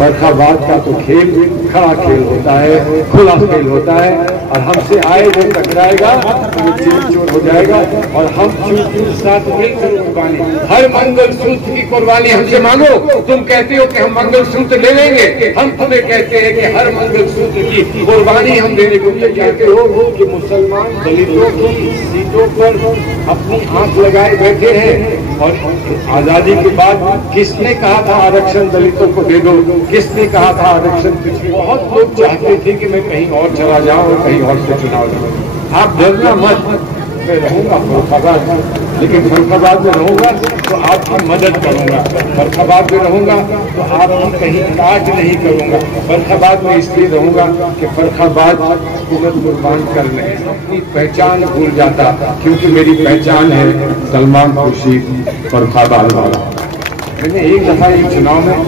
फर्रुखाबाद का तो खेल खड़ा खेल होता है, खुला खेल होता है, और हमसे आए जो टकराएगा तो वो चीर चूर हो जाएगा। और हम चूर साथ मिलकर कुर्बानी, हर मंगल सूत्र की कुर्बानी हमसे मांगो। तुम कहते हो कि हम मंगल सूत्र ले लेंगे, हम तुम्हें कहते हैं कि हर मंगल सूत्र की कुर्बानी हम देने को ये कहते हो कि मुसलमान दलितों की सीटों पर अपनी आंख लगाए बैठे हैं। और आजादी के बाद किसने कहा था आरक्षण दलितों को दे दो, किसने कहा था आरक्षण? बहुत लोग चाहते थे कि मैं कहीं और चला जाऊं और कहीं और से चुनाव लड़ूं। आप डरना मत, मैं रहूंगा फर्रुखाबाद, लेकिन फर्रुखाबाद में रहूंगा तो आपकी मदद करूंगा, फर्रुखाबाद में रहूंगा तो आपकी कहीं काट नहीं करूंगा। फर्रुखाबाद में इसलिए रहूंगा कि फर्रुखाबाद हुकूमत कुर्बान कर ले, अपनी पहचान भूल जाता, क्योंकि मेरी पहचान है सलमान खुर्शीद फर्रुखाबाद वाला। मैंने एक दफा एक चुनाव में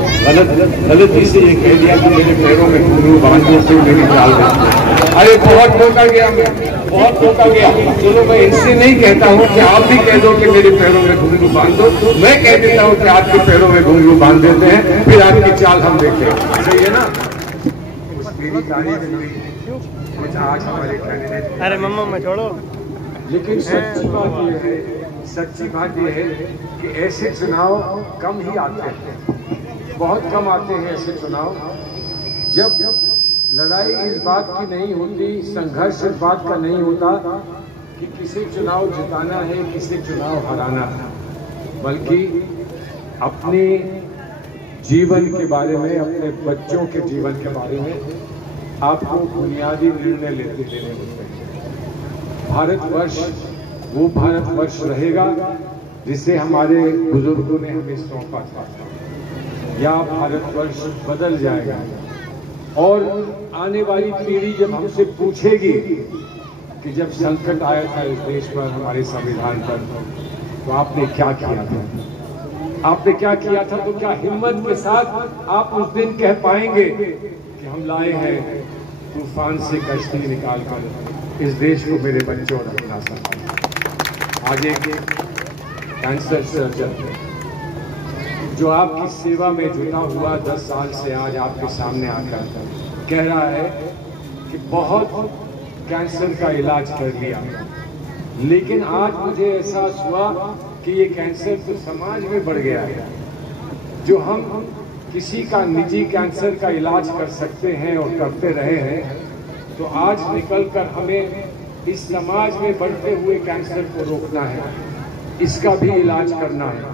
गलती से ये कह दिया कि मेरे पैरों में घुंघरू बांधो से मेरी चाल में। अरे बहुत टोका गया, मैं बहुत टोका गया। चलो मैं इनसे नहीं कहता हूँ कि आप भी कह दो कि मेरे पैरों में घुंघरू बांध दो, मैं कह देता हूँ कि आपके पैरों में घुंघरू बांध देते हैं, फिर आपकी चाल हम देखते हैं। सही है ना? आज हमारे कैंडिडेट, अरे मम्मा मैं छोड़ो। लेकिन सच्ची बात यह है, सच्ची बात यह है कि ऐसे चुनाव कम ही आते हैं, बहुत कम आते हैं ऐसे चुनाव जब लड़ाई इस बात की नहीं होती, संघर्ष इस बात का नहीं होता कि किसे चुनाव जिताना है, किसे चुनाव हराना है, बल्कि अपने जीवन के बारे में, अपने बच्चों के जीवन के बारे में आपको बुनियादी निर्णय लेने होते हैं। भारतवर्ष वो भारतवर्ष रहेगा जिसे हमारे बुजुर्गों ने हमें सौंपा था, या भारतवर्ष बदल जाएगा? और आने वाली पीढ़ी जब हमसे पूछेगी कि जब संकट आया था इस देश पर, हमारे संविधान पर, तो आपने क्या किया था, आपने क्या किया था, तो क्या हिम्मत के साथ आप उस दिन कह पाएंगे कि हम लाए हैं तूफान से कश्ती निकालकर इस देश को मेरे बच्चों और अपना संभाला। आज एक कैंसर सर्जन जो आपकी सेवा में जुटा हुआ 10 साल से आज आपके सामने आकर कह रहा है कि बहुत कैंसर का इलाज कर लिया, लेकिन आज मुझे एहसास हुआ कि ये कैंसर तो समाज में बढ़ गया है। जो हम किसी का निजी कैंसर का इलाज कर सकते हैं और करते रहे हैं, तो आज निकलकर हमें इस समाज में बढ़ते हुए कैंसर को रोकना है, इसका भी इलाज करना है,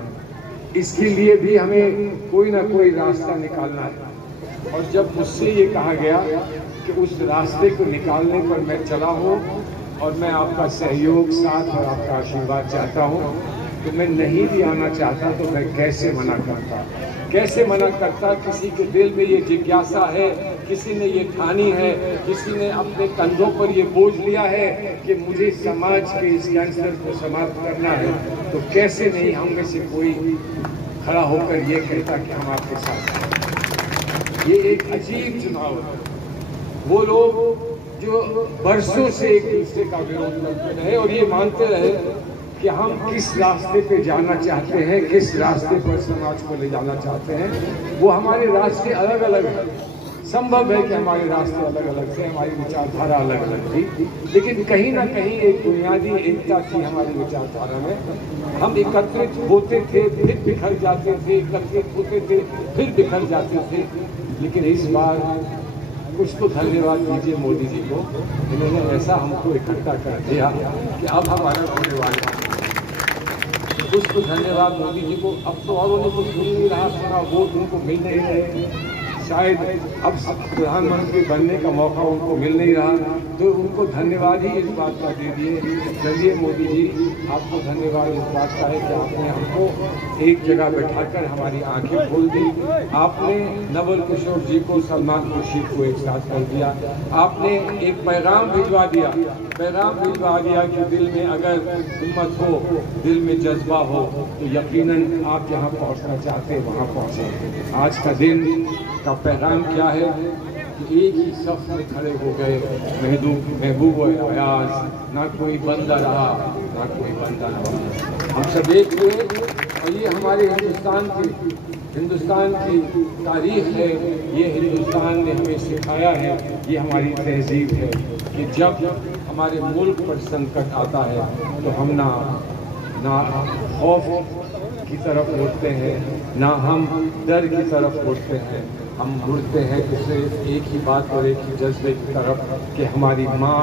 इसके लिए भी हमें कोई ना कोई रास्ता निकालना है। और जब मुझसे ये कहा गया कि उस रास्ते को निकालने पर मैं चला हूँ और मैं आपका सहयोग, साथ और आपका आशीर्वाद चाहता हूँ, तो मैं नहीं भी आना चाहता तो मैं कैसे मना करता, कैसे मना करता? किसी के दिल में ये जिज्ञासा है, किसी ने ये ठानी है, किसी ने अपने कंधों पर ये बोझ लिया है कि मुझे समाज के इस कैंसर को समाप्त करना है, तो कैसे नहीं हम में से कोई खड़ा होकर ये कहता कि हम आपके साथ हैं। ये एक अजीब चुनाव है। वो लोग जो बरसों से एक दूसरे का विरोध करते रहे और ये मानते रहे कि हम किस रास्ते पे जाना चाहते हैं, किस रास्ते पर समाज को ले जाना चाहते हैं, वो हमारे रास्ते अलग अलग हैं। संभव है कि हमारे रास्ते अलग अलग थे, हमारी विचारधारा अलग अलग थी, लेकिन कहीं ना कहीं एक बुनियादी एकता थी हमारी विचारधारा में। हम एकत्रित होते थे, फिर बिखर जाते थे, एकत्रित होते थे, फिर बिखर जाते थे। लेकिन इस बार कुछ तो धन्यवाद दीजिए मोदी जी को, इन्होंने ऐसा हमको इकट्ठा कर दिया कि अब हमारा होने वाला है। कुछ तो धन्यवाद मोदी जी को। अब तो और उन्हें कुछ मिल नहीं रहा, सारा वोट उनको मिल नहीं रहे, शायद अब प्रधानमंत्री बनने का मौका उनको मिल नहीं रहा, तो उनको धन्यवाद ही इस बात का दे दिए। चलिए मोदी जी, आपको धन्यवाद इस बात का है कि आपने हमको एक जगह बैठाकर हमारी आंखें खोल दी। आपने नवल किशोर जी को, सलमान खुर्शीद को एक साथ कर दिया। आपने एक पैगाम भिजवा दिया, कि दिल में अगर हिम्मत हो, दिल में जज्बा हो, तो यकीनन आप जहाँ पहुँचना चाहते हैं वहाँ पहुँचे। आज का दिन का पैगाम क्या है कि एक ही सफ में खड़े हो गए महबूब अयाज, ना कोई बंदा रहा, ना कोई बंदा न रहा। हम सब एक हुए और ये हमारे हिंदुस्तान की हिंदुस्तान की तारीख है, ये हिंदुस्तान ने हमें सिखाया है, ये हमारी तहजीब है कि जब हमारे मुल्क पर संकट आता है तो हम ना खौफ की तरफ मुड़ते हैं, ना हम डर की तरफ मुड़ते हैं, हम मुड़ते हैं सिर्फ एक ही बात और एक ही जज्बे की तरफ कि हमारी माँ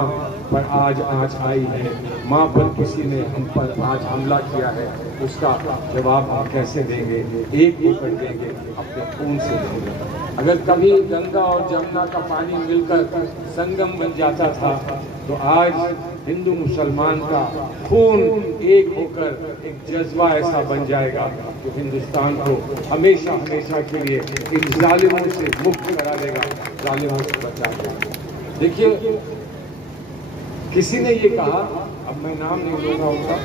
पर आज आँच आई है, माँ पर किसी ने हम पर आज हमला किया है, उसका जवाब हम कैसे देंगे? एक होकर देंगे, अपने खून से देंगे। अगर कभी गंगा और जमुना का पानी मिलकर संगम बन जाता था तो आज हिंदू मुसलमान का खून एक होकर एक जज्बा ऐसा बन जाएगा जो हिंदुस्तान को हमेशा हमेशा के लिए इन जालिमों से मुक्त करा देगा, जालिमों से बचा देगा। देखिए, किसी ने ये कहा, अब मैं नाम नहीं लूँगा उनका,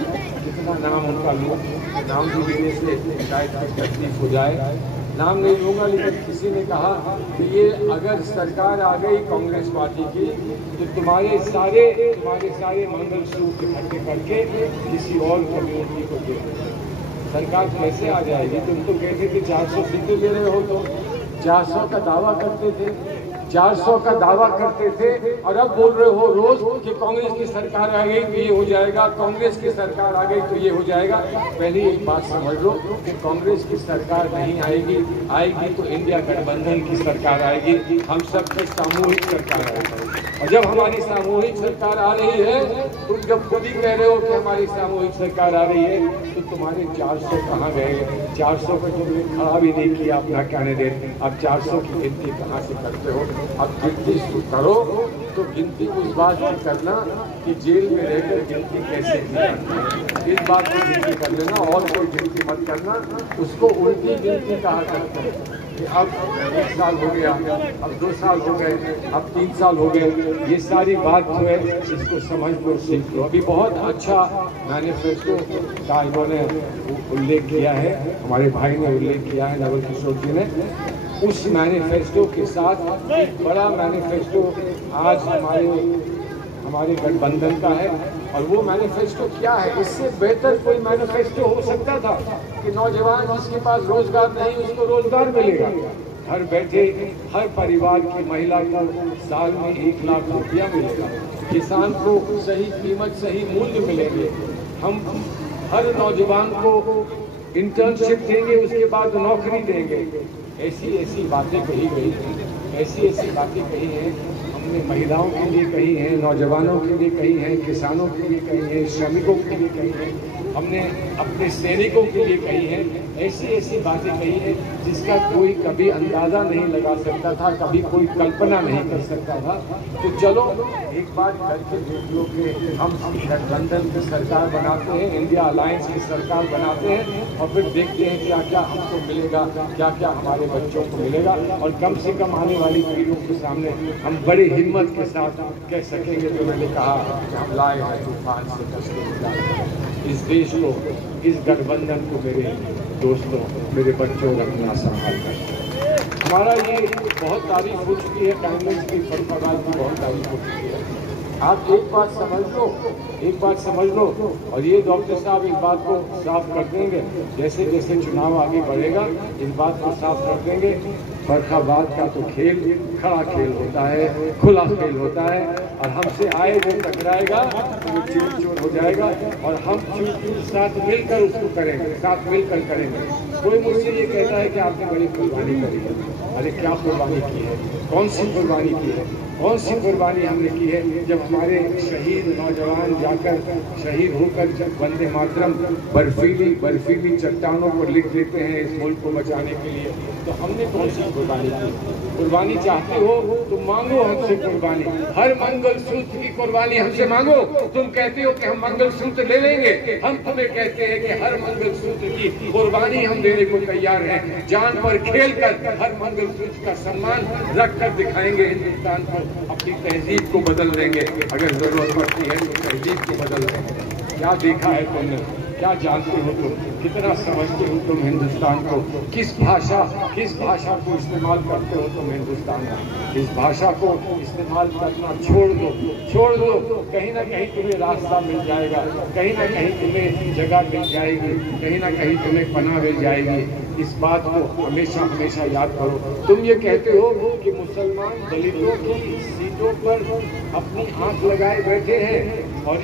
कितना नाम उनका लूँ, नाम भी लेने से शायद तकलीफ हो जाए, नाम नहीं लूँगा, लेकिन किसी ने कहा कि ये अगर सरकार आ गई कांग्रेस पार्टी की तो तुम्हारे सारे मंगलसूत्र इकट्ठे करके किसी और कम्युनिटी को दे देंगे। सरकार कैसे आ जाएगी? तुम तो कहते थे 400 सीटें ले रहे हो, तो 400 का दावा करते थे, 400 का दावा करते थे, और अब बोल रहे हो रोज कि कांग्रेस की सरकार आ गई तो ये हो जाएगा, कांग्रेस की सरकार आ गई तो ये हो जाएगा। पहले एक बात समझ लो कि कांग्रेस की सरकार नहीं आएगी तो इंडिया गठबंधन की सरकार आएगी, हम सबकी सामूहिक सरकार आएगी। और जब हमारी सामूहिक सरकार आ रही है, तुम जब खुद ही कह रहे हो कि हमारी सामूहिक सरकार आ रही है, तो तुम्हारे 400 कहाँ गए? 400 को तुमने खड़ा भी नहीं किया अपना कैंडिडेट, अब 400 की गिनती कहाँ से करते हो? अब गिनती करो तो गिनती उस बात की करना कि जेल में रहकर गिनती कैसे की जाती है, इस बात की गिनती कर लेना, और कोई गिनती मत करना। उसको उल्टी गिनती कहा करते हैं कि अब 1 साल हो गया, अब 2 साल हो गए, अब 3 साल हो गए, ये सारी बात जो है इसको समझ लो, सीख लो। अभी बहुत अच्छा मैनिफेस्टो का इन्होंने उल्लेख किया है, हमारे भाई ने उल्लेख किया है, नवल किशोर जी ने। उस मैनिफेस्टो के साथ एक बड़ा मैनिफेस्टो आज हमारे गठबंधन का है, और वो मैनिफेस्टो क्या है? इससे बेहतर कोई मैनिफेस्टो हो सकता था कि नौजवान जिसके पास रोजगार नहीं उसको रोजगार मिलेगा, घर बैठे हर परिवार की महिला को साल में 1 लाख रुपया मिलेगा, किसान को सही कीमत सही मूल्य मिलेंगे, हम हर नौजवान को इंटर्नशिप देंगे, उसके बाद नौकरी देंगे। ऐसी बातें कही गई, ऐसी बातें कही हैं, हमने महिलाओं के लिए कही हैं, नौजवानों के लिए कही हैं, किसानों के लिए कही हैं, श्रमिकों के लिए कही हैं, हमने अपने सैनिकों के लिए कही हैं। ऐसी बातें कही हैं जिसका कोई कभी अंदाज़ा नहीं लगा सकता था, कभी कोई कल्पना नहीं कर सकता था। तो चलो एक बात करके देख लो कि हम गठबंधन की सरकार बनाते हैं, इंडिया अलायंस की सरकार बनाते हैं, और फिर देखते हैं क्या क्या हमको मिलेगा, क्या क्या हमारे बच्चों को मिलेगा, और कम से कम आने वाली पीढ़ियों के सामने हम बड़ी हिम्मत के साथ कह सकेंगे जो मैंने कहा कि हम लाए हैं तूफान से कष्ट निकाल इस देश को, इस गठबंधन को। मेरे दोस्तों, मेरे बच्चों, रखना संभाल कर। हमारा ये बहुत तारीफ हो चुकी है, कांग्रेस की फरफराज की बहुत तारीफ हो चुकी है। आप एक बात समझ लो, और ये डॉक्टर साहब इस बात को साफ कर देंगे, जैसे जैसे चुनाव आगे बढ़ेगा इस बात को साफ कर देंगे। फर्रुखाबाद का तो खेल खड़ा खेल होता है, खुला खेल होता है, और हमसे आए जो टकराएगा तो वो चूर हो जाएगा, और हम चूर साथ मिलकर उसको करेंगे, साथ मिलकर करेंगे। कोई मुझसे ये कहता है कि आपने बड़ी कुर्बानी करी है। अरे क्या कुर्बानी की है? कौन सी कुर्बानी की है? कौन सी कुर्बानी हमने की है? जब हमारे शहीद नौजवान जाकर शहीद होकर जब वंदे मातरम बर्फीली चट्टानों को लिख देते हैं इस मुल्क को बचाने के लिए, तो हमने कौन सी कुर्बानी की? कुर्बानी चाहते हो तो मांगो हमसे कुर्बानी, हर मंगलसूत्र की कुर्बानी हमसे मांगो। तुम कहते हो कि हम मंगलसूत्र ले लेंगे, हम तुम्हें कहते हैं कि हर मंगलसूत्र की कुर्बानी हम देने को तैयार हैं। जान पर खेल कर हर मंगलसूत्र का सम्मान रख कर दिखाएंगे हिंदुस्तान को, अपनी तहजीब को बदल देंगे, अगर जरूरत पड़ती है तो तहजीब को बदल देंगे। क्या देखा है तुमने? क्या जानते हो तुम? कितना समझते हो तुम हिंदुस्तान को? किस भाषा को इस्तेमाल करते हो तुम हिंदुस्तान में? इस भाषा को इस्तेमाल करना छोड़ दो। कहीं ना कहीं तुम्हें रास्ता मिल जाएगा, कहीं ना कहीं तुम्हें जगह मिल जाएगी, कहीं ना कहीं तुम्हें पनाह मिल जाएगी। इस बात को हमेशा हमेशा याद करो। तुम ये कहते हो कि मुसलमान दलितों की सीटों पर अपनी आंख लगाए बैठे हैं, और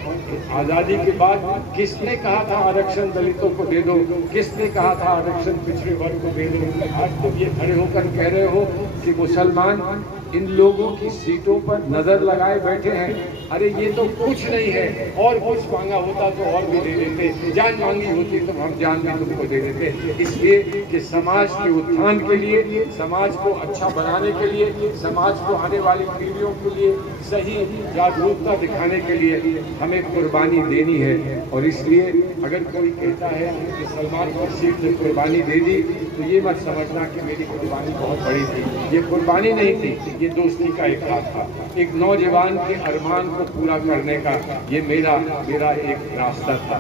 आज़ादी के बाद किसने कहा था आरक्षण दलितों को दे दो, किसने कहा था आरक्षण पिछड़े वर्ग को दे दो? आज तुम ये खड़े होकर कह रहे हो कि मुसलमान इन लोगों की सीटों पर नजर लगाए बैठे हैं। अरे ये तो कुछ नहीं है, और कुछ मांगा होता तो और भी दे देते, जान मांगी होती तो हम जान भी तुमको दे देते। इसलिए कि समाज के उत्थान के लिए, समाज को अच्छा बनाने के लिए, समाज को आने वाली पीढ़ियों के लिए सही जागरूकता दिखाने के लिए हमें कुर्बानी देनी है। और इसलिए अगर कोई कहता है कि सलमान खुर्शीद ने कुर्बानी दे दी, तो ये मत समझना कि मेरी कुर्बानी बहुत बड़ी थी। ये कुर्बानी नहीं थी, ये दोस्ती का एक हाथ था, एक नौजवान के अरमान को पूरा करने का ये मेरा एक रास्ता था।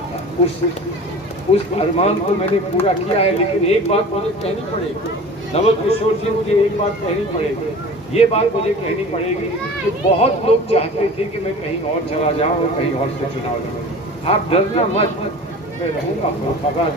उस अरमान को मैंने पूरा किया है। लेकिन एक बात मुझे कहनी पड़ेगी, नवल किशोर जी, मुझे एक बात कहनी पड़ेगी, ये बात मुझे कहनी पड़ेगी कि बहुत लोग चाहते थे कि मैं कहीं और चला जाऊं और कहीं और से चुनाव लड़ूं। आप डरना मत, मैं रहूंगा फर्रुखाबाद,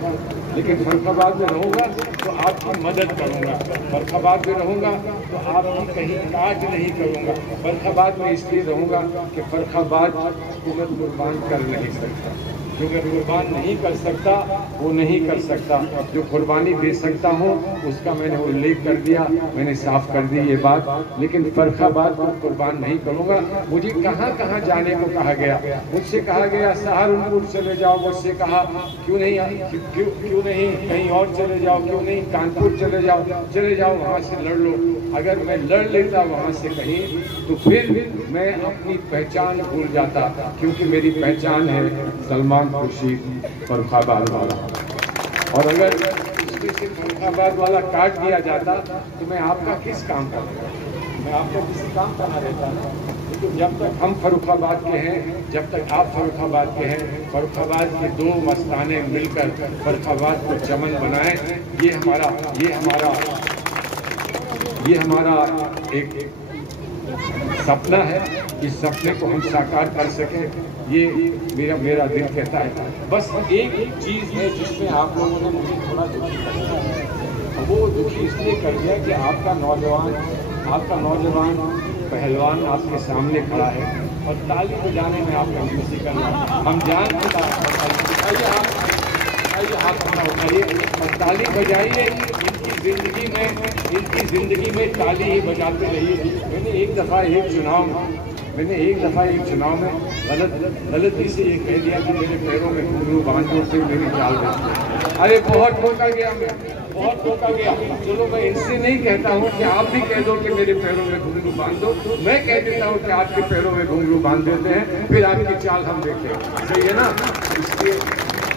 लेकिन फर्रुखाबाद में रहूंगा तो आपकी मदद करूंगा, फर्रुखाबाद में रहूंगा तो आपकी कहीं काट नहीं करूंगा। फर्रुखाबाद में इसलिए रहूंगा कि फर्रुखाबाद को मैं कुर्बान कर नहीं सकता। जो मैं कुर्बान नहीं कर सकता वो नहीं कर सकता, जो कुर्बानी दे सकता हूँ उसका मैंने उल्लेख कर दिया, मैंने साफ कर दी ये बात। लेकिन फर्रुखाबाद को कुर्बान नहीं करूँगा। मुझे कहाँ कहाँ जाने को कहा गया, मुझसे कहा गया सहारनपुर चले जाओ, मुझसे कहा क्यों नहीं कहीं और चले जाओ, क्यों नहीं कानपुर चले जाओ वहाँ से लड़ लो। अगर मैं लड़ लेता वहाँ से कहीं तो फिर मैं अपनी पहचान भूल जाता, क्योंकि मेरी पहचान है सलमान खुर्शीद फर्रुखाबाद वाला। और अगर इसमें से फर्रुखाबाद वाला काट दिया जाता तो मैं आपका किस काम का, मैं आपको किसी काम का ना रहता। लेकिन जब तक हम फर्रुखाबाद के हैं, जब तक आप फर्रुखाबाद के हैं, फर्रुखाबाद के दो मस्ताने मिलकर फर्रुखाबाद को चमन बनाएं, ये हमारा एक सपना है। इस सपने को हम साकार कर सकें, ये मेरा दिल कहता है। बस एक चीज़ है जिसमें आप लोगों ने मुझे थोड़ा दुखी कर दिया, वो दुखी इसलिए कर दिया कि आपका नौजवान पहलवान आपके सामने खड़ा है और ताली बजाने में आपका खुशी करना। हम जानते हैं, आइए हाथ उठाइए और ताली बजाइए। इनकी जिंदगी में ताली ही बजाते रहिए। मैंने एक दफ़ा एक चुनाव में गलती से ये कह दिया कि मेरे पैरों में घुंघरू बांध दो, फिर मेरी चाल बजती। अरे बहुत ठोका गया। चलो मैं इनसे नहीं कहता हूँ कि आप भी कह दो कि मेरे पैरों में घुंघरू बांध दो, मैं कह देता हूँ कि आपके पैरों में घुंघरू बांध देते हैं, फिर आपकी चाल हम देखते हैं। सही है ना? इसलिए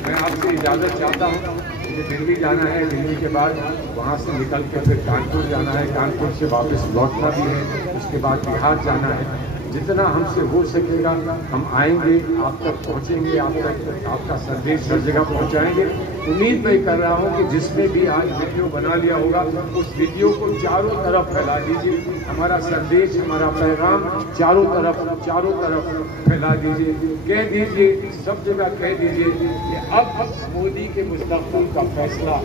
मैं आपसे इजाज़त चाहता हूँ। मुझे दिल्ली जाना है, दिल्ली के बाद वहाँ से निकल के फिर कानपुर जाना है, कानपुर से वापस लौटना भी है, उसके बाद बिहार जाना है। जितना हमसे हो सकेगा हम आएंगे, आप तक पहुँचेंगे, आपका संदेश हर जगह पहुँचाएंगे। उम्मीद मैं कर रहा हूँ कि जिसने भी आज वीडियो बना लिया होगा उस वीडियो को चारों तरफ फैला दीजिए। हमारा संदेश, हमारा पैगाम चारों तरफ फैला दीजिए। कह दीजिए, सब जगह कह दीजिए कि अब मोदी के मुस्तक़बिल का फैसला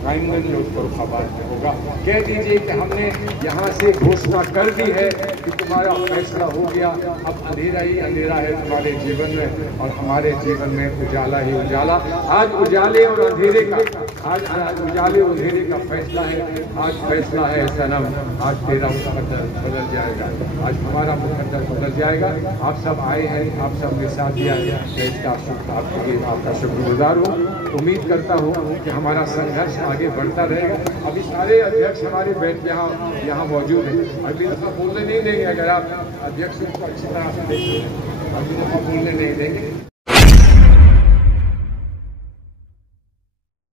कायमगंज और फर्रुखाबाद में होगा। कह दीजिए कि हमने यहाँ से घोषणा कर दी है कि तुम्हारा फैसला हो गया, अब अंधेरा ही अंधेरा है तुम्हारे जीवन में और हमारे जीवन में उजाला ही उजाला। आज उजाले और अंधेरे का फैसला है। आज फैसला है सनम, आज तेरा मुकद्दर बदल जाएगा, आज हमारा मुकद्दर बदल जाएगा। आप सब आए हैं, आप सब ने साथ दिया है, मैं इसका आपका शुक्रगुजार हूँ। उम्मीद करता हूँ कि हमारा संघर्ष आगे बढ़ता रहेगा। अभी सारे अध्यक्ष हमारे बैठ यहाँ मौजूद हैं। अगली दफ़ा बोलने नहीं देंगे, अगर आप अध्यक्ष को अच्छी तरह से देखें, अगली दफ़ा बोलने नहीं देंगे।